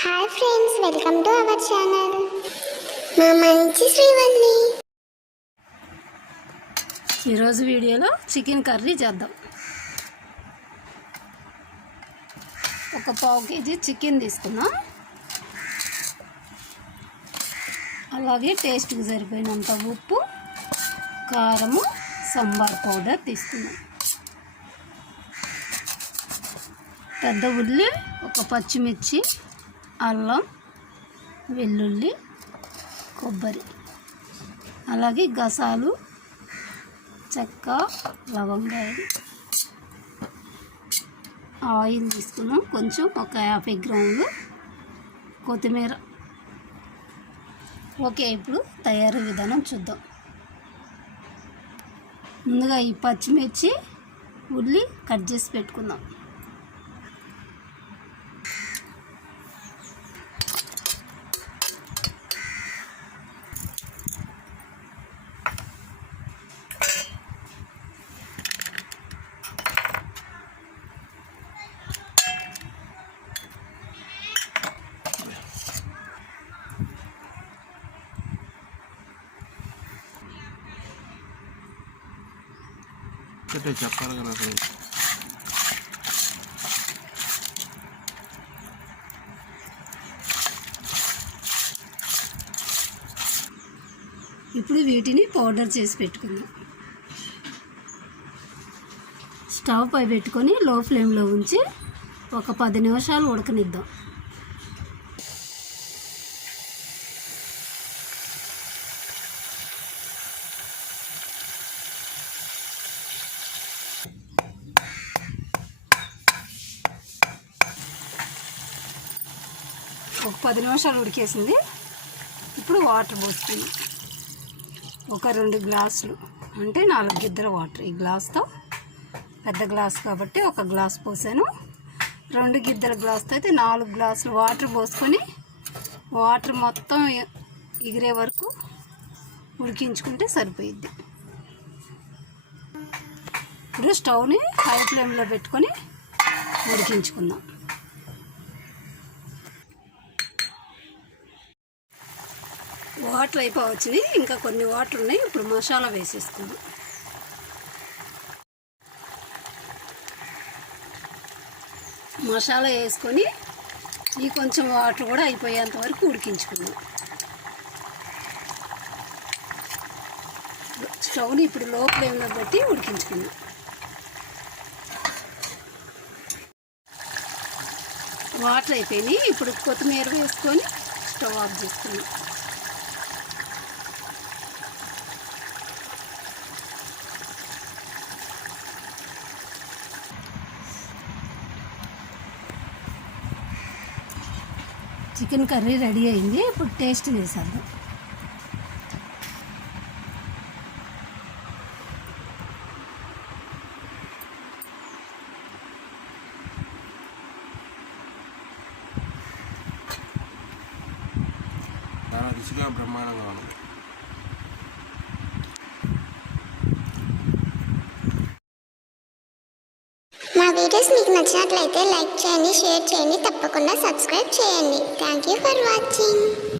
Hi friends, welcome to our channel. మా మంచి శ్రీవల్లి. ఈరోజు వీడియోలో చికెన్ కర్రీ చేద్దాం. ఒక పావు కేజీ చికెన్ తీసుకున్నాం. అలాగే టేస్ట్కి సరిపోయినంత ఉప్పు, కారము, సాంబార్ పౌడర్ తీసుకున్నాం. పెద్ద ఉల్లి, ఒక పచ్చిమిర్చి, అల్లం, వెల్లుల్లి, కొబ్బరి, అలాగే గసాలు, చెక్క, లవంగాయలు, ఆయిల్ తీసుకున్నాం కొంచెం, ఒక 50 గ్రాములు, కొత్తిమీర. ఓకే, ఇప్పుడు తయారీ విధానం చూద్దాం. ముందుగా ఈ పచ్చిమిర్చి, ఉల్లి కట్ చేసి పెట్టుకుందాం. చెప్పాలి కదా. ఇప్పుడు వీటిని పౌడర్ చేసి పెట్టుకుందాం. స్టవ్ పై పెట్టుకొని లో ఫ్లేమ్లో ఉంచి ఒక 10 నిమిషాలు ఉడకనిద్దాం. ఒక 10 నిమిషాలు ఉడికేసింది. ఇప్పుడు వాటర్ పోసుకుంది. ఒక 2 గ్లాసులు అంటే 4 గిద్దల వాటర్. ఈ గ్లాస్తో, పెద్ద గ్లాస్ కాబట్టి ఒక గ్లాస్ పోసాను. 2 గిద్దల గ్లాస్తో అయితే 4 గ్లాసులు వాటర్ పోసుకొని వాటర్ మొత్తం ఎగిరే వరకు ఉడికించుకుంటే సరిపోయిద్ది. ఇప్పుడు స్టవ్ని హై ఫ్లేమ్లో పెట్టుకొని ఉడికించుకుందాం. వాటర్ అయిపోవచ్చుని, ఇంకా కొన్ని వాటర్ ఉన్నాయి. ఇప్పుడు మసాలా వేసేసుకుందాం. మసాలా వేసుకొని ఈ కొంచెం వాటర్ కూడా అయిపోయేంత వరకు ఉడికించుకుందాం. స్టవ్ని ఇప్పుడు లో ఫ్లేమ్లో పెట్టి ఉడికించుకుందాం. వాటర్ అయిపోయినాయి. ఇప్పుడు కొత్తిమీర వేసుకొని స్టవ్ ఆఫ్ చేసుకుందాం. చికెన్ కర్రీ రెడీ అయింది. ఇప్పుడు టేస్ట్ చేసేద్దాం. చాలా రుచిగా బ్రహ్మాండంగా ఉంది. మా వీడియోస్ మీకు నచ్చినట్లయితే లైక్ చేయండి, షేర్ చేయండి, తప్పకుండా సబ్స్క్రైబ్ చేయండి. Thank you for watching.